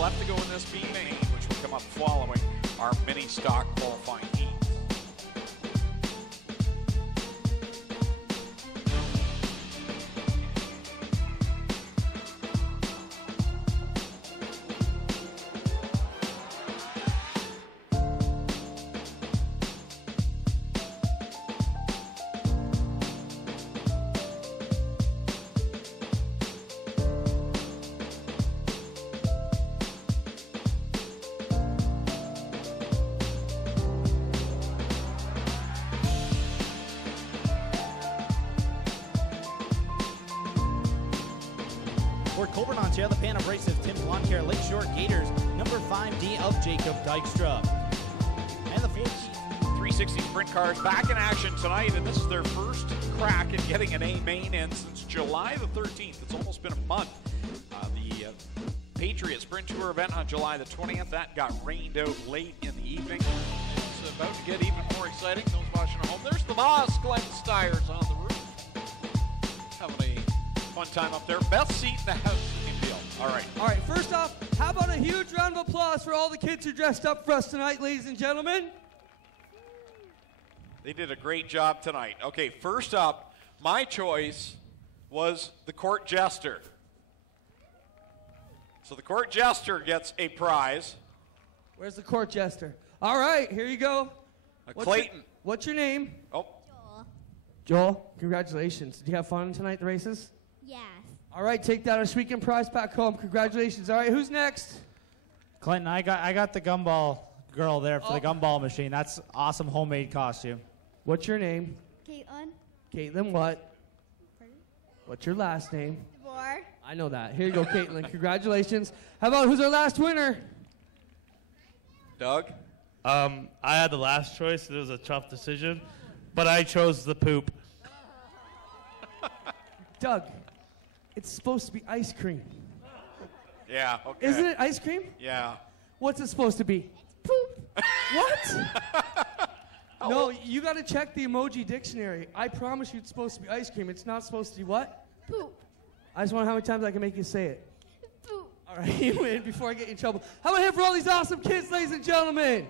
left to go in this B main, which will come up following our mini stock qualifying heat. For Colborne, Ontario, the pan abrasive Tim Blondhair, Lakeshore Gators, number 5D of Jacob Dykstra. And the 360 sprint cars back in action tonight, and this is their first crack at getting an A main in since July the 13th. It's almost been a month. The Patriot Sprint Tour event on July the 20th, that got rained out late in the evening. It's about to get even more exciting. Those watching at home, there's the boss, Glenn Styres, on the roof. Having a fun time up there. Best seat in the house, you feel. All right, first off, how about a huge round of applause for all the kids who dressed up for us tonight, ladies and gentlemen? They did a great job tonight. Okay, first up, my choice was the court jester. So the court jester gets a prize. Where's the court jester? All right, here you go. Clayton. What's your name? Oh. Joel, congratulations. Did you have fun tonight, the races? Yes. All right, take that Ohsweken prize back home. Congratulations. All right, who's next? Clinton, I got the gumball girl there for the gumball machine. That's awesome homemade costume. What's your name? Caitlin. Caitlin what? Pardon? What's your last name? DeVore. I know that. Here you go, Caitlin. Congratulations. How about who's our last winner? Doug? I had the last choice. It was a tough decision, but I chose the poop. Doug, it's supposed to be ice cream. Yeah, okay. Isn't it ice cream? Yeah. What's it supposed to be? Poop. What? No, you got to check the emoji dictionary. I promise you it's supposed to be ice cream. It's not supposed to be what? Poop. I just wonder how many times I can make you say it. Poop. All right, you win before I get you in trouble. How about here for all these awesome kids, ladies and gentlemen?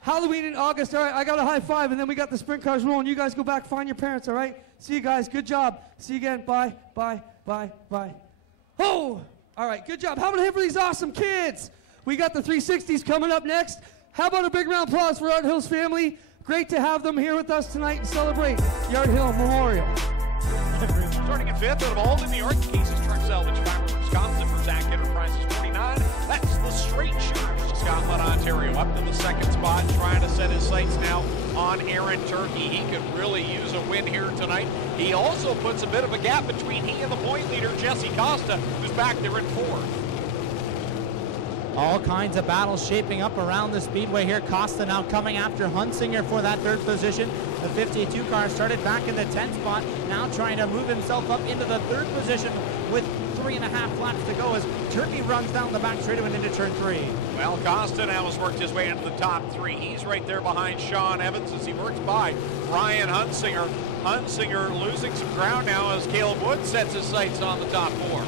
Halloween in August. All right, I got a high five, and then we got the sprint cars rolling. You guys go back, find your parents, all right? See you guys. Good job. See you again. Bye, bye, bye, bye. Oh! All right, good job. How about here for these awesome kids? We got the 360s coming up next. How about a big round of applause for Art Hill's family? Great to have them here with us tonight and celebrate the Art Hill Memorial. Starting in fifth out of Alden, New York, Casey's Truck Salvage Factory, Wisconsin, for Zach Enterprises 49. That's the straight shooters, Scotland, Ontario, up to the second spot, trying to set his sights now on Aaron Turkey. He could really use a win here tonight. He also puts a bit of a gap between he and the point leader, Jesse Costa, who's back there in fourth. All kinds of battles shaping up around the speedway here. Costa now coming after Hunsinger for that third position. The 52 car started back in the 10th spot, now trying to move himself up into the third position with 3.5 laps to go as Turkey runs down the back straightaway into turn 3. Well, Costa now has worked his way into the top 3. He's right there behind Sean Evans as he works by Ryan Hunsinger. Hunsinger losing some ground now as Caleb Wood sets his sights on the top 4.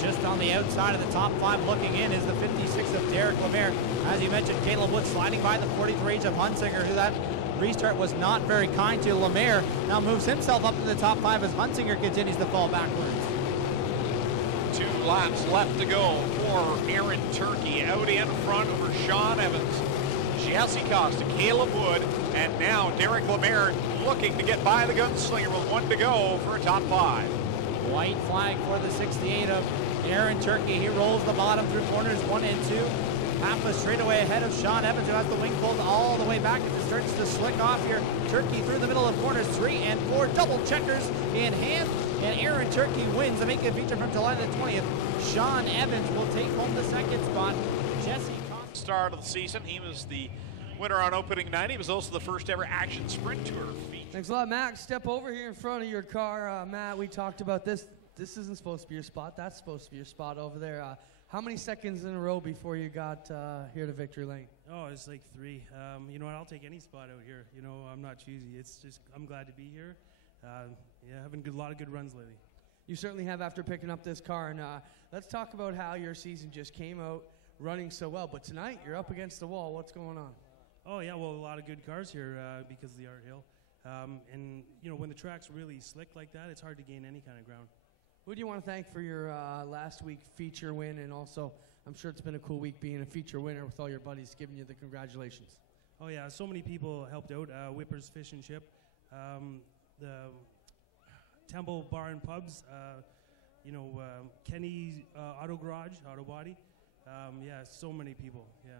Just on the outside of the top 5 looking in is the 56 of Derek Lemaire. As you mentioned, Caleb Wood sliding by the 43 of Hunsinger, who that restart was not very kind to. Lemaire now moves himself up to the top 5 as Hunsinger continues to fall backwards. 2 laps left to go for Aaron Turkey. Out in front for Sean Evans, Jesse Costa, Caleb Wood, and now Derek Lemaire looking to get by the gunslinger with 1 to go for a top 5. White flag for the 68 of Aaron Turkey. He rolls the bottom through corners 1 and 2. Half a straightaway ahead of Sean Evans, who has the wing pulled all the way back as it starts to slick off here. Turkey through the middle of corners 3 and 4. Double checkers in hand, and Aaron Turkey wins the make-it feature from July the 20th. Sean Evans will take home the second spot. Jesse Costa. Start of the season, he was the winner on opening night. He was also the first ever Action Sprint Tour feature. Thanks a lot, Matt. Step over here in front of your car. Matt, we talked about this. This isn't supposed to be your spot. That's supposed to be your spot over there. How many seconds in a row before you got here to victory lane? Oh, it's like 3. You know what? I'll take any spot out here. You know, I'm not choosy. It's just I'm glad to be here. Yeah, having a lot of good runs lately. You certainly have after picking up this car. And let's talk about how your season just came out running so well. But tonight, you're up against the wall. What's going on? Oh, yeah, well, a lot of good cars here because of the art hill. And, you know, when the track's really slick like that, it's hard to gain any kind of ground. Who do you want to thank for your last week feature win? And also, I'm sure it's been a cool week being a feature winner with all your buddies giving you the congratulations. Oh, yeah, so many people helped out. Whippers Fish and Chip, the Temple Bar and Pubs, you know, Kenny's Auto Garage, Auto Body. Yeah, so many people, yeah.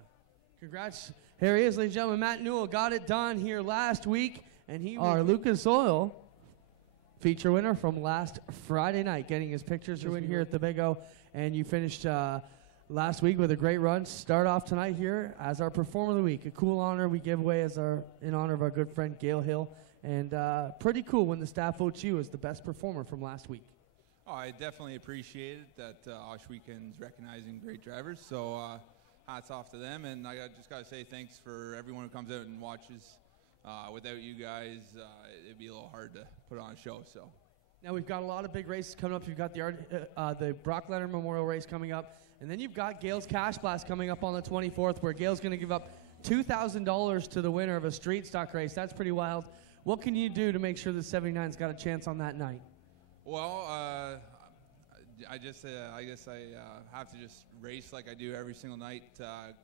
Congrats. Here he is, ladies and gentlemen. Matt Newell got it done here last week. And he our Lucas Oil feature winner from last Friday night, getting his pictures through in here at the Big O. And you finished last week with a great run. Start off tonight here as our Performer of the Week. A cool honor we give away as in honor of our good friend Gail Hill. And pretty cool when the staff votes you as the best performer from last week. Oh, I definitely appreciate it that Ohsweken's recognizing great drivers. So hats off to them. And I just got to say thanks for everyone who comes out and watches. Without you guys, it'd be a little hard to put on a show. So now we've got a lot of big races coming up. You've got the Brock Leonard Memorial Race coming up. And then you've got Gail's Cash Blast coming up on the 24th, where Gail's going to give up $2,000 to the winner of a street stock race. That's pretty wild. What can you do to make sure the 79's got a chance on that night? Well, I guess I have to just race like I do every single night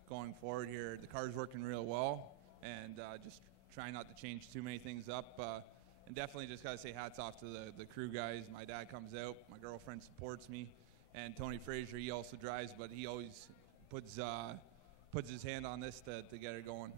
going forward here. The car's working real well, and just try not to change too many things up. And definitely just got to say hats off to the crew guys. My dad comes out. My girlfriend supports me. And Tony Frazier, he also drives, but he always puts his hand on this to get it going.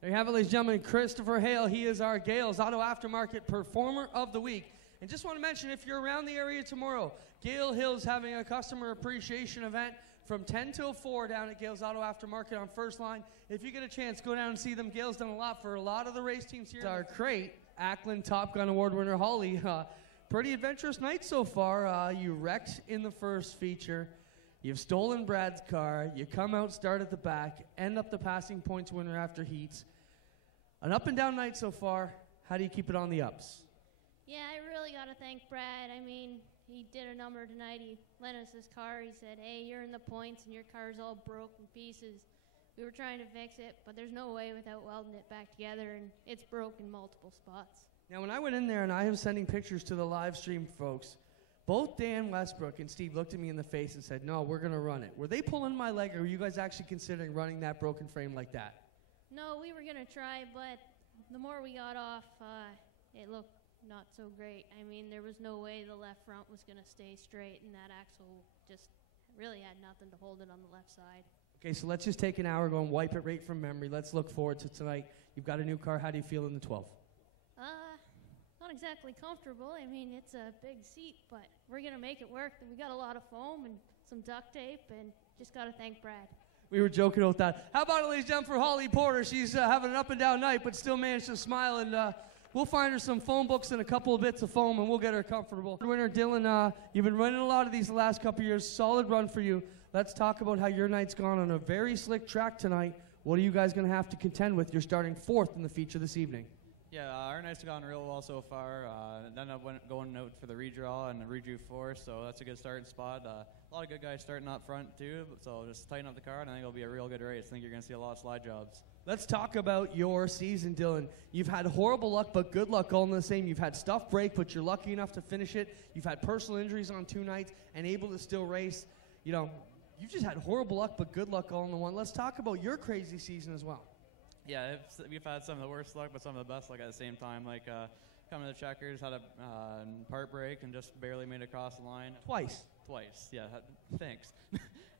There you have it, ladies and gentlemen. Christopher Hale, he is our Gale's Auto Aftermarket Performer of the Week. And just want to mention, if you're around the area tomorrow, Gale Hill's having a customer appreciation event from 10 till 4 down at Gale's Auto Aftermarket on First Line. If you get a chance, go down and see them. Gale's done a lot for a lot of the race teams here. Our crate, Ackland Top Gun Award winner Holly. Pretty adventurous night so far. You wrecked in the first feature. You've stolen Brad's car. You come out, start at the back, end up the passing points winner after heats. An up and down night so far. How do you keep it on the ups? Yeah, I really got to thank Brad. I mean, he did a number tonight. He lent us his car. He said, hey, you're in the points and your car's all broken pieces. We were trying to fix it, but there's no way without welding it back together, and it's broken multiple spots. Now, when I went in there, and I am sending pictures to the live stream folks, both Dan Westbrook and Steve looked at me in the face and said, no, we're going to run it. Were they pulling my leg, or were you guys actually considering running that broken frame like that? No, we were going to try, but the more we got off, it looked not so great. I mean, there was no way the left front was going to stay straight, and that axle just really had nothing to hold it on the left side. Okay, so let's just take an hour, go and wipe it right from memory. Let's look forward to tonight. You've got a new car. How do you feel in the 12? Not exactly comfortable. I mean, it's a big seat, but we're going to make it work. We got a lot of foam and some duct tape, and just got to thank Brad. We were joking about that. How about it, ladies and gentlemen, for Holly Porter? She's having an up and down night, but still managed to smile, and we'll find her some phone books and a couple of bits of foam, and we'll get her comfortable. Winner Dylan, you've been running a lot of these the last couple of years. Solid run for you. Let's talk about how your night's gone on a very slick track tonight. What are you guys going to have to contend with? You're starting 4th in the feature this evening. Yeah, our night's gone real well so far. Ended up going out for the redraw and the redrew 4, so that's a good starting spot. A lot of good guys starting up front too, so just tighten up the car, and I think it'll be a real good race. I think you're going to see a lot of slide jobs. Let's talk about your season, Dylan. You've had horrible luck, but good luck all in the same. You've had stuff break, but you're lucky enough to finish it. You've had personal injuries on 2 nights and able to still race. You know, you've just had horrible luck, but good luck all in the one. Let's talk about your crazy season as well. Yeah, we've had some of the worst luck, but some of the best luck at the same time. Like coming to the checkers, had a part break and just barely made it across the line. Twice, yeah. Thanks.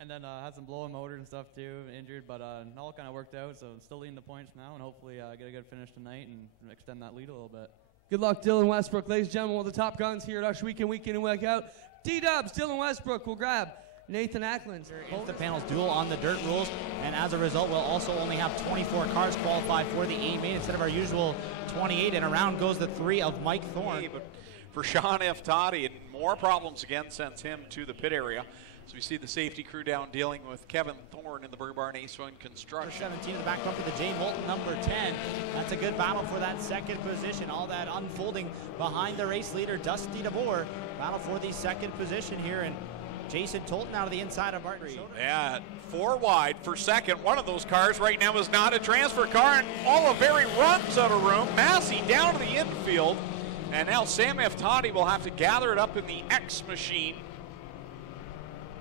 And then had some blowing motor and stuff too, injured, but it all kind of worked out. So I'm still leading the points now, and hopefully get a good finish tonight and extend that lead a little bit. Good luck, Dylan Westbrook. Ladies and gentlemen, one of the top guns here at Ohsweken Week In and Week Out. D-Dubs, Dylan Westbrook will grab Nathan Ackland. Into the panels duel on the dirt rules, and as a result, we'll also only have 24 cars qualify for the A main instead of our usual 28, and around goes the 3 of Mike Thorne. But for Sean F. Toddy, and more problems again sends him to the pit area. So we see the safety crew down dealing with Kevin Thorne in the Burr Barn Ohsweken Construction. 17 in the back bumper, the J. Moulton, number 10. That's a good battle for that second position. All that unfolding behind the race leader, Dusty DeVore. Battle for the second position here, and Jason Tolton out of the inside of Martin. Yeah, 4 wide for second. One of those cars right now is not a transfer car, and Oliveri runs out of room. Massey down to the infield, and now Sam Eftani will have to gather it up in the X machine.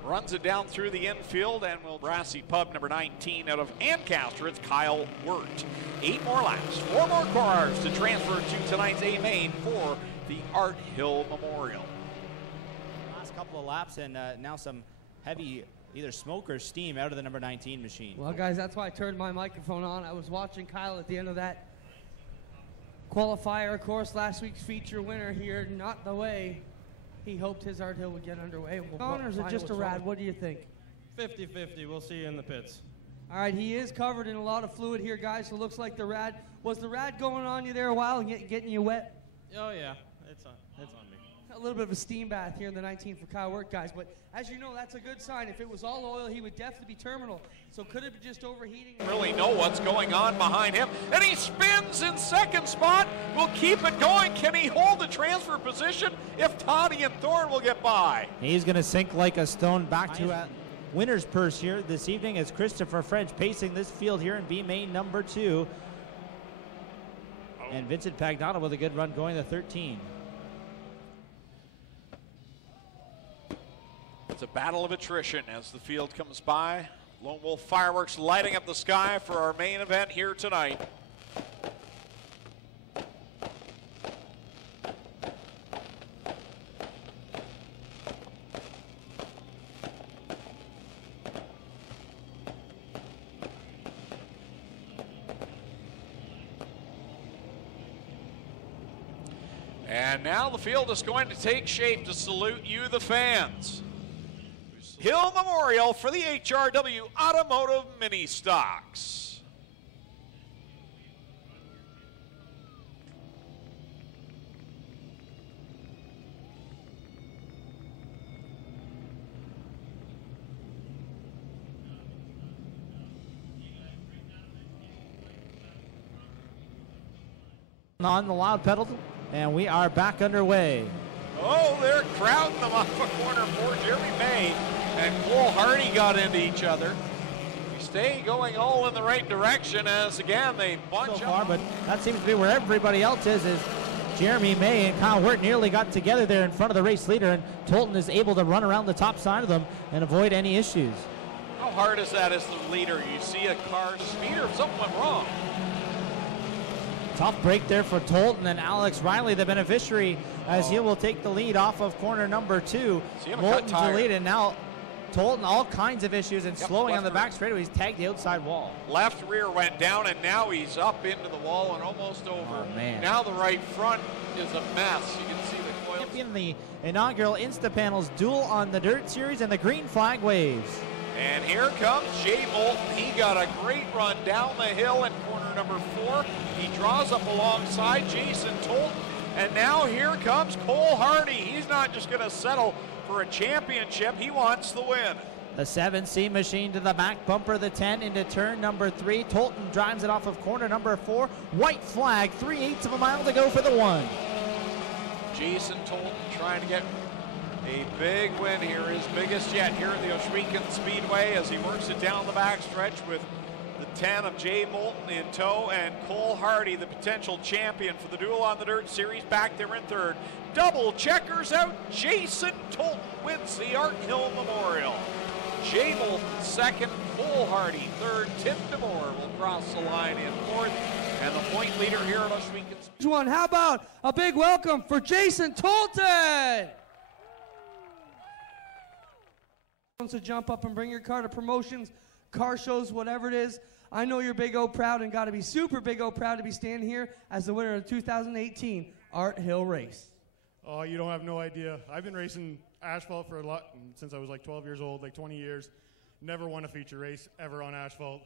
Runs it down through the infield, and will Brassy Pub number 19 out of Ancaster. It's Kyle Wirt. 8 more laps, 4 more cars to transfer to tonight's A main for the Art Hill Memorial. Last couple of laps, and now some heavy either smoke or steam out of the number 19 machine. Well, guys, that's why I turned my microphone on. I was watching Kyle at the end of that qualifier. Of course, last week's feature winner here, not the way he hoped his Art Hill would get underway. Or is it just a rad? What do you think? 50-50. We'll see you in the pits. All right, he is covered in a lot of fluid here, guys, so it looks like the rad. Was the rad going on you there a while and getting you wet? Oh, yeah. It's on me. A little bit of a steam bath here in the 19 for Kyle Wirt, guys, but as you know, that's a good sign. If it was all oil, he would definitely be terminal. So could it be just overheating? Really know what's going on behind him, and he spins in second spot. Will keep it going. Can he hold the transfer position? If Toddy and Thorne will get by. He's going to sink like a stone back to a winner's purse here this evening as Christopher French pacing this field here in B main number 2. And Vincent Pagnotta with a good run going to 13. It's a battle of attrition as the field comes by. Lone Wolf Fireworks lighting up the sky for our main event here tonight. And now the field is going to take shape to salute you, the fans. Hill Memorial for the HRW Automotive Mini Stocks. On the loud pedal, and we are back underway. Oh, they're crowding them off a corner for Jeremy May and Cole Hardy got into each other. We stay going all in the right direction as again they bunch so far, up. but that seems to be where everybody else is Jeremy May and Kyle Wirt nearly got together there in front of the race leader, and Tolton is able to run around the top side of them and avoid any issues. How hard is that as the leader? You see a car speed or if something went wrong. Tough break there for Tolton, and Alex Riley, the beneficiary, as he will take the lead off of corner number 2. Moulton to lead, and now Tolton all kinds of issues and slowing on the back straightaway. He's tagged the outside wall. Left rear went down, and now he's up into the wall and almost over. Oh, man. Now the right front is a mess. You can see the coils. In the inaugural Instapanels duel on the Dirt Series, and the green flag waves. And here comes Jay Moulton. He got a great run down the hill in corner number 4. He draws up alongside Jason Tolton. And now here comes Cole Hardy. He's not just going to settle for a championship. He wants the win. The 7C machine to the back bumper, the 10 into turn number 3. Tolton drives it off of corner number 4. White flag, 3/8 of a mile to go for the 1. Jason Tolton trying to get a big win here, his biggest yet here at the Ohsweken Speedway as he works it down the backstretch with the 10 of Jay Moulton in tow, and Cole Hardy, the potential champion for the Duel on the Dirt Series, back there in third. Double checkers out, Jason Tolton wins the Art Hill Memorial. Jay Moulton second, Cole Hardy third, Tim DeMore will cross the line in fourth, and the point leader here at Ohsweken. How about a big welcome for Jason Tolton? To jump up and bring your car to promotions, car shows, whatever it is. I know you're big O proud and got to be super big O proud to be standing here as the winner of the 2018 Art Hill race. Oh, you don't have no idea. I've been racing asphalt for a lot since I was like 12 years old, like 20 years. Never won a feature race ever on asphalt.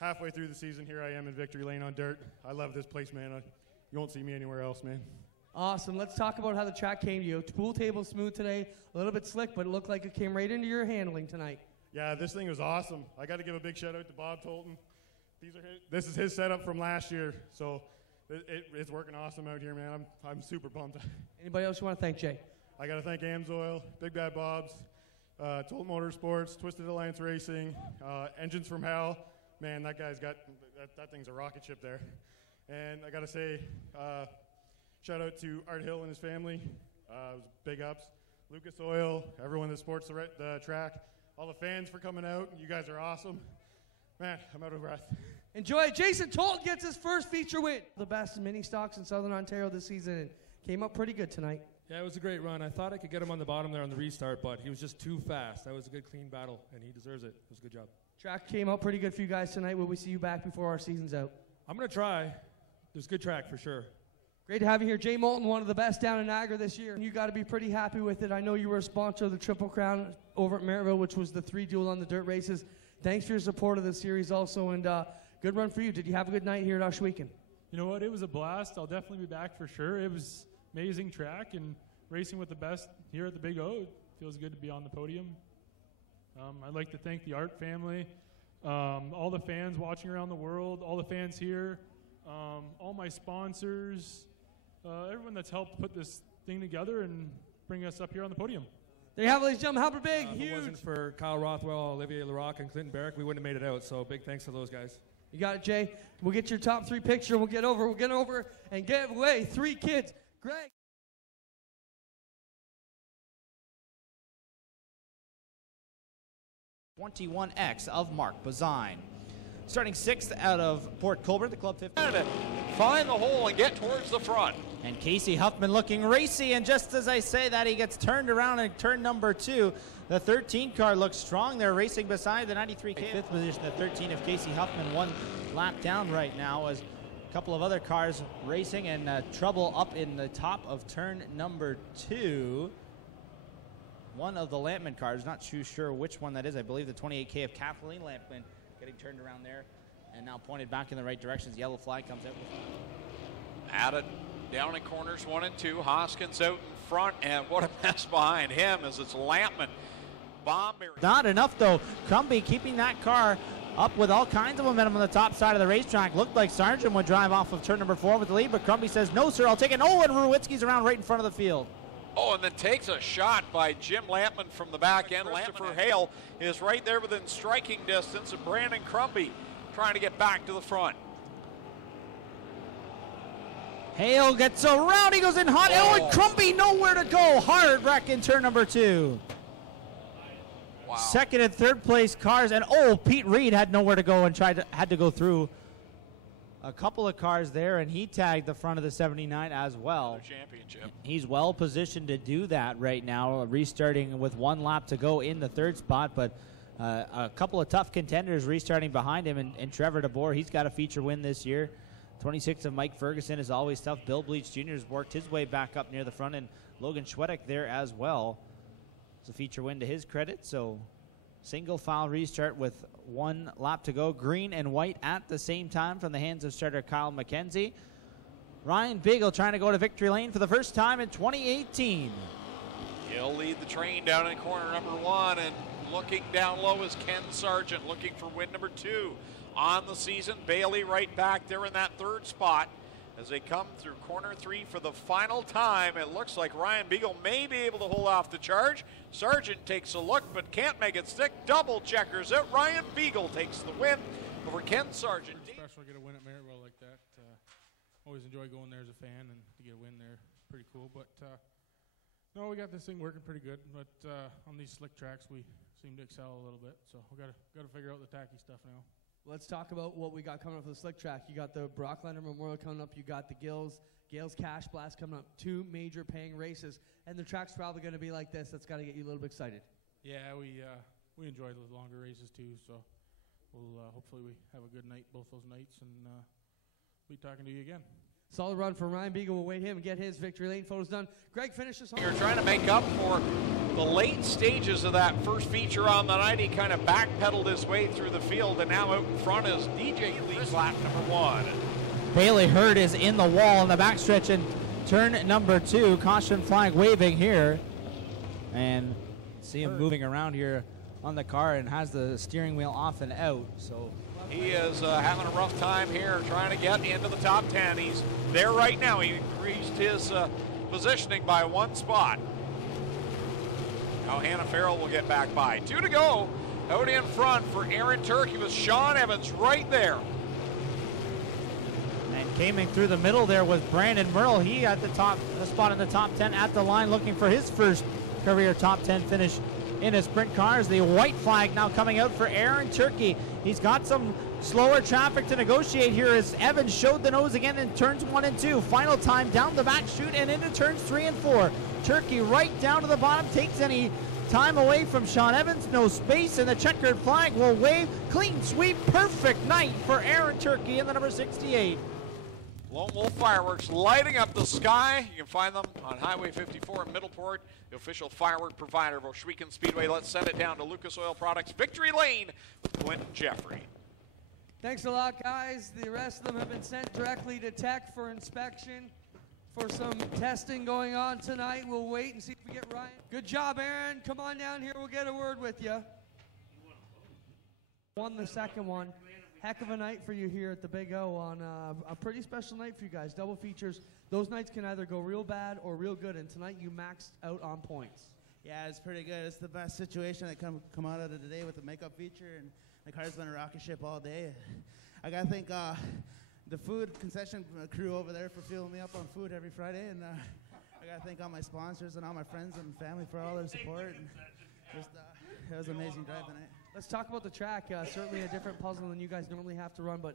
Halfway through the season, here I am in victory lane on dirt. I love this place, man. You won't see me anywhere else, man. Awesome. Let's talk about how the track came to you. Pool table smooth today, a little bit slick, but it looked like it came right into your handling tonight. Yeah, this thing was awesome. I got to give a big shout out to Bob Tolton. This is his setup from last year, so it's working awesome out here, man. I'm super pumped. Anybody else you want to thank, Jay? I got to thank Amsoil, Big Bad Bob's, Tolt Motorsports, Twisted Alliance Racing, Engines from Hell. Man, that guy's got, that thing's a rocket ship there. And I got to say, shout out to Art Hill and his family. Big ups. Lucas Oil, everyone that supports the track, all the fans for coming out. You guys are awesome. Man, I'm out of breath. Enjoy it. Jason Tolt gets his first feature win. The best mini stocks in Southern Ontario this season, and came up pretty good tonight. Yeah, it was a great run. I thought I could get him on the bottom there on the restart, but he was just too fast. That was a good, clean battle, and he deserves it. It was a good job. Track came out pretty good for you guys tonight. Will we see you back before our season's out? I'm going to try. There's good track for sure. Great to have you here. Jay Moulton, one of the best down in Niagara this year. You got to be pretty happy with it. I know you were a sponsor of the Triple Crown over at Maryville, which was the 3 duel on the dirt races. Thanks for your support of the series also, and good run for you. Did you have a good night here at Ohsweken? You know what? It was a blast. I'll definitely be back for sure. It was amazing track, and racing with the best here at the Big O. It feels good to be on the podium. I'd like to thank the Art family, all the fans watching around the world, all the fans here, all my sponsors, everyone that's helped put this thing together and bring us up here on the podium. There you have it, ladies and gentlemen. How big, If huge. it wasn't for Kyle Rothwell, Olivier Larocque, and Clinton Barrick, we wouldn't have made it out. So big thanks to those guys. You got it, Jay. We'll get your top 3 picture. We'll get over and give away 3 kids. Greg. .21X of Mark Bazine. Starting 6th out of Port Colborne, the Club 50. Find the hole and get towards the front. And Casey Huffman looking racy, and just as I say that, he gets turned around in turn number 2. The 13 car looks strong there, racing beside the 93K. 5th position, the 13 of Casey Huffman, 1 lap down right now, as a couple of other cars racing, and trouble up in the top of turn number 2. One of the Lampman cars, not too sure which one that is. I believe the 28K of Kathleen Lampman getting turned around there and now pointed back in the right direction. Yellow flag comes out. Added down in corners 1 and 2. Hoskins out in front, and what a mess behind him as it's Lampman. Not enough though. Crumby keeping that car up with all kinds of momentum on the top side of the racetrack. Looked like Sargent would drive off of turn number 4 with the lead, but Crumby says, no sir, I'll take it. Oh, and Ruitzky's around right in front of the field. Oh, and then takes a shot by Jim Lampman from the back end. Christopher Hale is right there within striking distance, and Brandon Crumby trying to get back to the front. Hale gets around, he goes in hot. Oh, and Crumby nowhere to go. Hard wreck in turn number 2. Wow. Second and third place cars, and Pete Reed had nowhere to go and had to go through a couple of cars there, and he tagged the front of the 79 as well. Another championship. He's well positioned to do that right now, restarting with 1 lap to go in the 3rd spot, but a couple of tough contenders restarting behind him, and Trevor DeBoer, he's got a feature win this year. 26 of Mike Ferguson is always tough. Bill Bleach Jr. has worked his way back up near the front, and Logan Schwedek there as well. It's a feature win to his credit, so single file restart with 1 lap to go. Green and white at the same time from the hands of starter Kyle McKenzie. Ryan Beagle trying to go to victory lane for the first time in 2018. He'll lead the train down in corner number 1, and looking down low is Ken Sargent looking for win number 2 on the season. Bailey right back there in that 3rd spot as they come through corner 3 for the final time. It looks like Ryan Beagle may be able to hold off the charge. Sargent takes a look but can't make it stick. Double checkers out. Ryan Beagle takes the win over Ken Sargent. Special to get a win at Maryville like that. Always enjoy going there as a fan, and to get a win there, pretty cool. But no, we got this thing working pretty good. But on these slick tracks, we seem to excel a little bit. So we got to figure out the tacky stuff now. Let's talk about what we got coming up for the slick track. You got the Brock Leonard Memorial coming up. You got the Gales Cash Blast coming up. 2 major paying races, and the track's probably going to be like this. That's got to get you a little bit excited. Yeah, we enjoy the longer races too. So we'll hopefully we have a good night both those nights, and be talking to you again. Solid run for Ryan Beagle. We'll wait him and get his victory lane photos done. Greg finishes home. You're trying to make up for the late stages of that first feature on the night. He kind of backpedaled his way through the field, and now out in front is DJ leads lap number 1. Bailey Hurd is in the wall in the backstretch in turn number 2. Caution flag waving here, and see him moving around here on the car and has the steering wheel off and out. So he is having a rough time here trying to get into the top 10. He's there right now. He increased his positioning by 1 spot. Now Hannah Farrell will get back by. 2 to go. Out in front for Aaron Turkey with Sean Evans right there. And coming through the middle there was Brandon Merle. He at the spot in the top 10 at the line, looking for his first career top 10 finish in his sprint cars. The white flag now coming out for Aaron Turkey. He's got some slower traffic to negotiate here as Evans showed the nose again in turns 1 and 2. Final time down the back chute and into turns 3 and 4. Turkey right down to the bottom, takes any time away from Sean Evans. No space, and the checkered flag will wave. Clean sweep, perfect night for Aaron Turkey in the number 68. Lone Wolf Fireworks lighting up the sky. You can find them on Highway 54 in Middleport, the official firework provider of Ohsweken Speedway. Let's send it down to Lucas Oil Products Victory Lane with Clinton Jeffrey. Thanks a lot, guys. The rest of them have been sent directly to tech for inspection, for some testing going on tonight. We'll wait and see if we get Ryan. Good job, Aaron. Come on down here. We'll get a word with you. Won the second one. Heck of a night for you here at the Big O on a pretty special night for you guys. Double features. Those nights can either go real bad or real good, and tonight you maxed out on points. Yeah, it's pretty good. It's the best situation that come out of the day with the makeup feature, and the car's been a rocket ship all day. I got to thank the food concession crew over there for fueling me up on food every Friday, and I got to thank all my sponsors and all my friends and family for all their support. And just, it was an amazing drive tonight. Let's talk about the track. Certainly a different puzzle than you guys normally have to run, but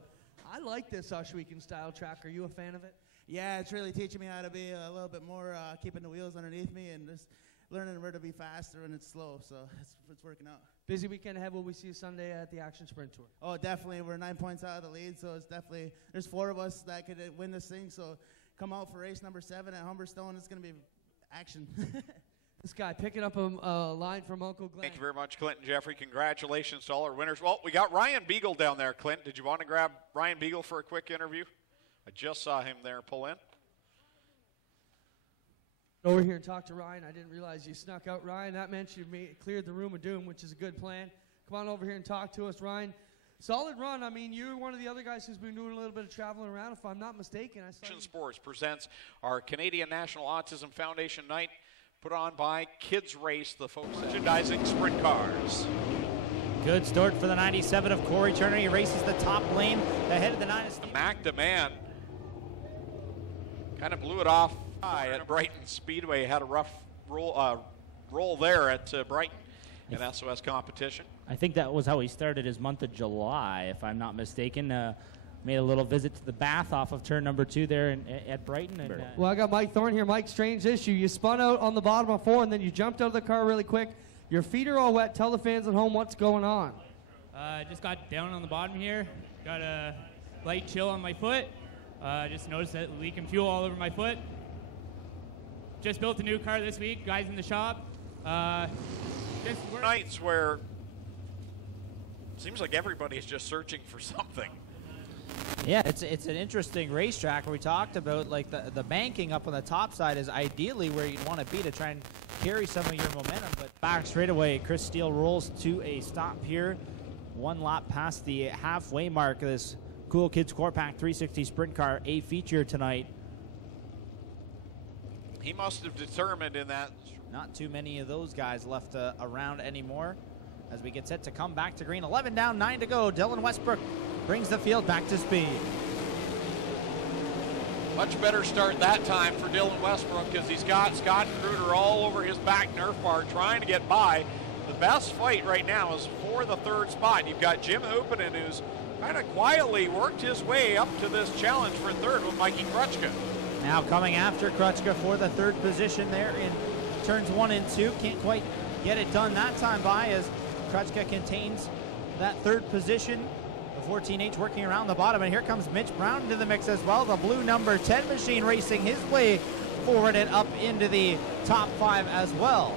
I like this Ohsweken style track. Are you a fan of it? Yeah, it's really teaching me how to be a little bit more keeping the wheels underneath me and just learning where to be faster when it's slow. So it's working out. Busy weekend ahead. Will we see you Sunday at the Action Sprint Tour? Oh, definitely. We're 9 points out of the lead, so it's definitely, there's 4 of us that could win this thing. So come out for race number 7 at Humberstone. It's going to be action. This guy picking up a line from Uncle Glenn. Thank you very much, Clinton Jeffrey. Congratulations to all our winners. Well, we got Ryan Beagle down there, Clint. Did you want to grab Ryan Beagle for a quick interview? I just saw him there pull in. Over here and talk to Ryan. I didn't realize you snuck out, Ryan. That meant you cleared the room of doom, which is a good plan. Come on over here and talk to us, Ryan. Solid run. I mean, you're one of the other guys who's been doing a little bit of traveling around, if I'm not mistaken. Action Sports presents our Canadian National Autism Foundation night, put on by Kids Race, the folks merchandising sprint cars. Good start for the 97 of Corey Turner. He races the top lane ahead of the 9 of Steve. Mac Demand kind of blew it off at Brighton Speedway. Had a rough roll there at Brighton in SOS competition. I think that was how he started his month of July, if I'm not mistaken. Made a little visit to the bath off of turn number 2 there at Brighton. And, well, I got Mike Thorne here. Mike, strange issue. You spun out on the bottom of 4, and then you jumped out of the car really quick. Your feet are all wet. Tell the fans at home what's going on. Just got down on the bottom here. Got a light chill on my foot. Just noticed that leaking fuel all over my foot. Just built a new car this week. Guys in the shop. Nights where it seems like everybody's just searching for something. Yeah, it's an interesting racetrack where we talked about like the banking up on the top side is ideally where you'd want to be to try and carry some of your momentum. But back straight away, Chris Steele rolls to a stop here. 1 lap past the halfway mark of this Cool Kids Core Pack 360 Sprint Car, a feature tonight. He must have determined in that. Not too many of those guys left around anymore as we get set to come back to green. 11 down, 9 to go. Dylan Westbrook brings the field back to speed. Much better start that time for Dylan Westbrook because he's got Scott Kruger all over his back Nerf bar trying to get by. The best fight right now is for the 3rd spot. You've got Jim Hoopinen, who's kind of quietly worked his way up to this challenge for 3rd with Mikey Krutchka. Now coming after Krutchka for the 3rd position there in turns 1 and 2. Can't quite get it done that time by as Krutchka contains that 3rd position. The 14H working around the bottom, and here comes Mitch Brown into the mix as well. The blue number 10 machine racing his way forward and up into the top 5 as well.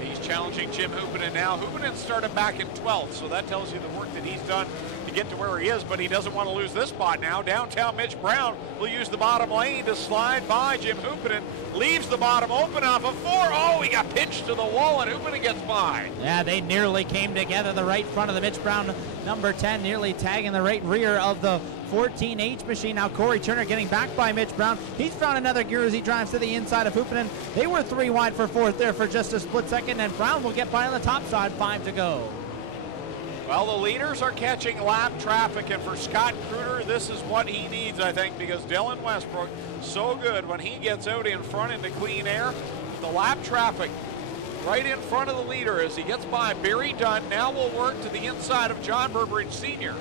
He's challenging Jim Hoopinen now. Hoopinen started back in 12th, so that tells you the work that he's done to get to where he is, but he doesn't want to lose this spot now. Downtown Mitch Brown will use the bottom lane to slide by Jim Hoopinen. Leaves the bottom open off of 4. Oh, he got pinched to the wall, and Hoopinen gets by. Yeah, they nearly came together. The right front of the Mitch Brown, number 10, nearly tagging the right rear of the 14H machine. Now Corey Turner getting back by Mitch Brown. He's found another gear as he drives to the inside of Hoopinen. They were 3 wide for 4th there for just a split second, and Brown will get by on the top side, 5 to go. Well, the leaders are catching lap traffic, and for Scott Kruder, this is what he needs, I think, because Dylan Westbrook, so good when he gets out in front into clean air. The lap traffic right in front of the leader as he gets by Barry Dunn. Now will work to the inside of John Burbridge Sr.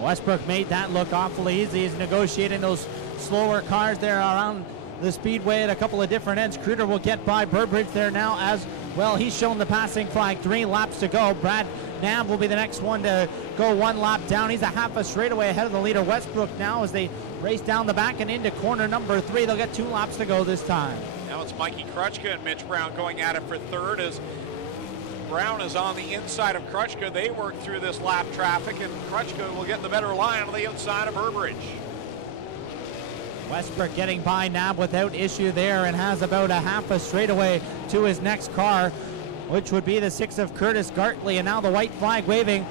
Westbrook made that look awfully easy. He's negotiating those slower cars there around the speedway at a couple of different ends. Kruder will get by Burbridge there now as well. He's shown the passing flag. 3 laps to go. Brad Nav will be the next one to go 1 lap down. He's a half a straightaway ahead of the leader. Westbrook now as they race down the back and into corner number 3. They'll get 2 laps to go this time. Now it's Mikey Krutchka and Mitch Brown going at it for 3rd as Brown is on the inside of Krutchka. They work through this lap traffic, and Krutchka will get the better line on the outside of Burbridge. Westbrook getting by Nab without issue there and has about a half a straightaway to his next car, which would be the 6 of Curtis Gartley. And now the white flag waving.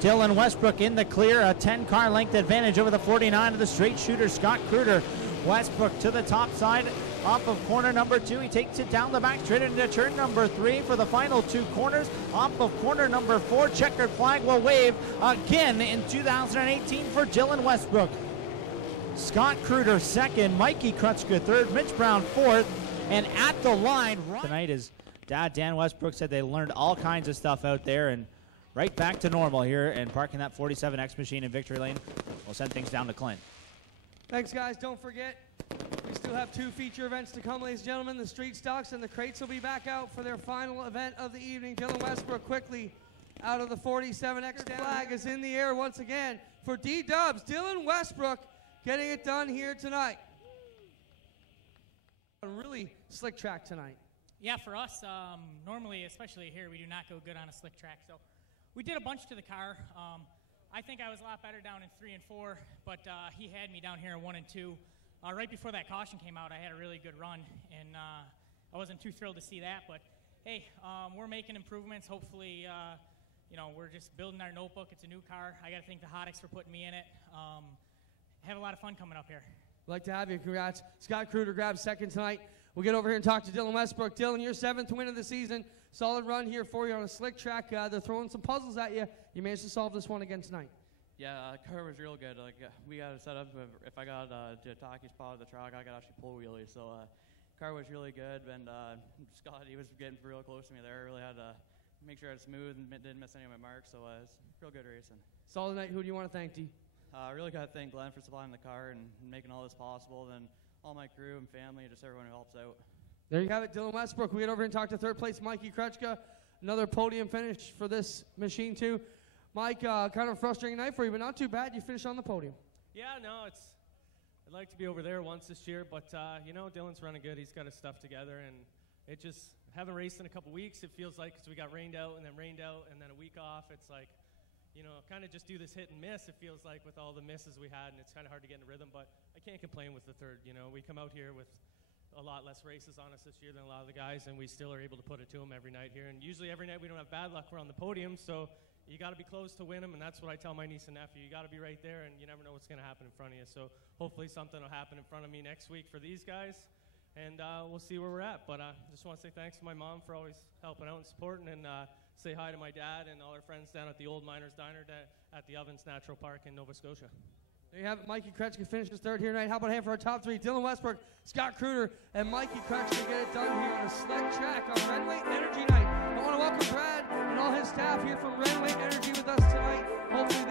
Dylan Westbrook in the clear, a 10-car length advantage over the 49 of the straight shooter, Scott Kruder. Westbrook to the top side off of corner number 2. He takes it down the back straight into turn number 3 for the final 2 corners. Off of corner number 4, checkered flag will wave again in 2018 for Dylan Westbrook. Scott Kruder 2nd, Mikey Krutchka 3rd, Mitch Brown 4th, and at the line tonight his dad Dan Westbrook said they learned all kinds of stuff out there, and right back to normal here and parking that 47X machine in Victory Lane. We'll send things down to Clint. Thanks, guys. Don't forget, we still have 2 feature events to come, ladies and gentlemen. The Street Stocks and the Crates will be back out for their final event of the evening. Dylan Westbrook quickly out of the 47X. Flag is in the air once again for D-Dubs. Dylan Westbrook getting it done here tonight. A really slick track tonight. Yeah, for us, normally, especially here, we do not go good on a slick track. So we did a bunch to the car. I think I was a lot better down in 3 and 4, but he had me down here in 1 and 2. Right before that caution came out, I had a really good run, and I wasn't too thrilled to see that. But hey, we're making improvements. Hopefully, you know, we're just building our notebook. It's a new car. I got to thank the Hotix for putting me in it. Have a lot of fun coming up here. We'd like to have you. Congrats. Scott Kruder grabs 2nd tonight. We'll get over here and talk to Dylan Westbrook. Dylan, your 7th win of the season. Solid run here for you on a slick track. They're throwing some puzzles at you. You managed to solve this one again tonight. Yeah, the car was real good. Like we got it set up. If I got to Taki spot of the truck, I could actually pull wheelie. So car was really good. And Scott, he was getting real close to me there. I really had to make sure I was smooth and didn't miss any of my marks. So it's real good racing. Solid night. Who do you want to thank, D? I really got to thank Glenn for supplying the car and making all this possible. Then all my crew and family, just everyone who helps out. There you have it, Dylan Westbrook. We get over here and talk to 3rd place Mikey Krutchka. Another podium finish for this machine too. Mike, kind of a frustrating night for you, but not too bad. You finished on the podium. Yeah, no, I'd like to be over there once this year, but you know, Dylan's running good. He's got his stuff together, and it just haven't raced in a couple weeks. It feels like because we got rained out and then a week off. It's like, you know, kind of just do this hit and miss. It feels like with all the misses we had, and it's kind of hard to get in a rhythm. But I can't complain with the 3rd. You know, we come out here with a lot less races on us this year than a lot of the guys, and we still are able to put it to them every night here. And usually every night we don't have bad luck. We're on the podium, so you got to be close to win them, and that's what I tell my niece and nephew. You got to be right there, and you never know what's going to happen in front of you. So hopefully something will happen in front of me next week for these guys, and we'll see where we're at. But I just want to say thanks to my mom for always helping out and supporting, and say hi to my dad and all our friends down at the Old Miners Diner at the Ovens Natural Park in Nova Scotia. There you have it. Mikey Krutchka finishes 3rd here tonight. How about a hand for our top 3? Dylan Westbrook, Scott Kruder, and Mikey Krutchka get it done here on a slick track on Renway Energy Night. I want to welcome Brad and all his staff here from Renway Energy with us tonight. Hopefully